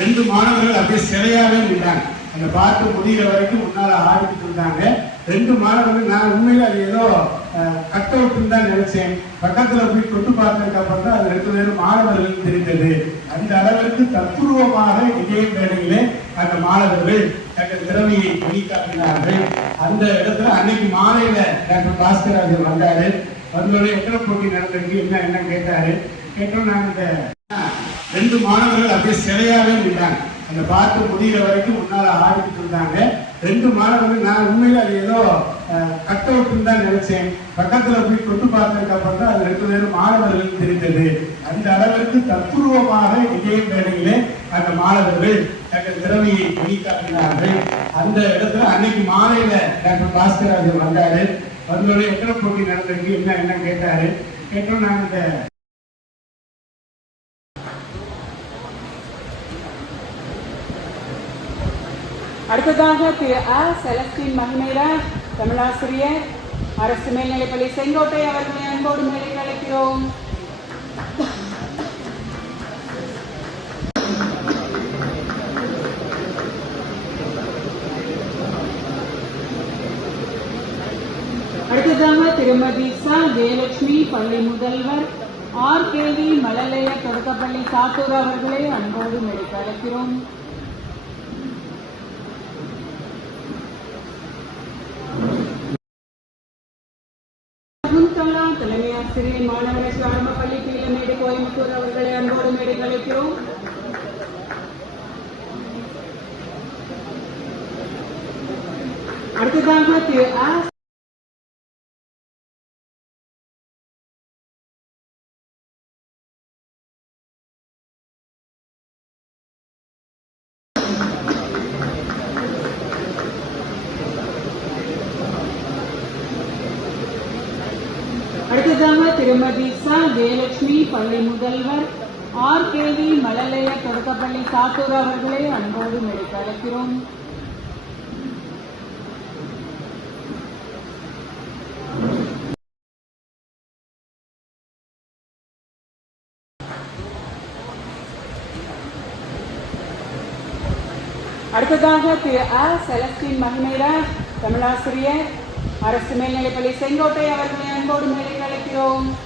ரெண்டு மாணவர்கள் அப்படியே சிலையாவே நின்றாங்க. அந்த பாட்டு முடிகிற வரைக்கும் முன்னால ஆடிட்டு இருந்தாங்க. ரெண்டு மாணவர்கள் நான் உண்மையில அது ஏதோ கட் அவுட்னு தான் நினைச்சேன். பக்கத்துல போய் தொட்டு பார்த்ததுக்கு அப்புறம் தான் அது ரெண்டு பேரும் மாணவர்கள் தெரிந்தது. அந்த அளவிற்கு தத்துருவமாக இதே வேலையிலே அந்த மாணவர்கள் தங்கள் திறமையை வெளிக்காட்டினார்கள். அந்த இடத்துல அன்னைக்கு மாலையில டாக்டர் பாஸ்கராஜர் வந்தாரு. வந்தோடனே எத்தனை போட்டி நடந்திருக்கு என்ன என்ன கேட்டாரு. கேட்டோம் நான் இந்த ரெண்டு மாணவர்கள் அப்படியே சிறையாவே நின்றாங்க. அந்த பார்த்து முடிகிற வரைக்கும் முன்னால் ஆடிக்கிட்டு இருந்தாங்க. ரெண்டு மாணவர்கள் நான் உண்மையில் அது ஏதோ கட் அவுட்னு தான் நினைச்சேன். பக்கத்தில் போய் தொட்டு பார்த்ததுக்கு தான் அது ரெண்டு பேரும் மாணவர்கள் தெரிந்தது. அந்த அளவிற்கு தத்துருவமாக இதே வேலையிலே அந்த மாணவர்கள் தங்கள் திறமையை வெளிக்காட்டினார்கள். அந்த இடத்துல அன்னைக்கு மாலையில டாக்டர் பாஸ்கராஜர் வந்தாரு. வந்தோடனே எத்தனை போட்டி நடந்திருக்கு என்ன என்ன கேட்டாரு. கேட்டோம் நான் இந்த அடுத்ததாக திரு அ செலஸ்டின் மகிமேராஜ் தமிழாசிரியர். அரசு மேல்நிலைப்பள்ளி செங்கோட்டை அவர்களை அன்போடு மேலே அழைக்கிறோம். அடுத்ததாக திருமதி ச. ஜெயலட்சுமி பள்ளி முதல்வர். ஆர். கேவி மழலைய தொடக்கப்பள்ளி சாத்தூர் அவர்களை அன்போடு மேலே அழைக்கிறோம். சகுந்தலா தலைமை ஆசிரியர் மாணவர்கள் ஆரம்ப பள்ளி கீழமேடு கோயம்புத்தூர் அவர்களை அன்போடு மேடை அழைக்கிறோம் அடுத்ததாக திரு ஆ அடுத்ததாக திருமதி ச. ஜெயலட்சுமி பள்ளி முதல்வர் ஆர். கேவி மழலைய தொடக்கப்பள்ளி சாத்தூர் அவர்களை அன்போடு மேடை அழைக்கிறோம் அடுத்ததாக திரு அ செலஸ்டின் மகிமேராஜ் தமிழாசிரியர் அரசு மேல்நிலைப்பள்ளி செங்கோட்டை அவர்களை அன்போடு மேலே yung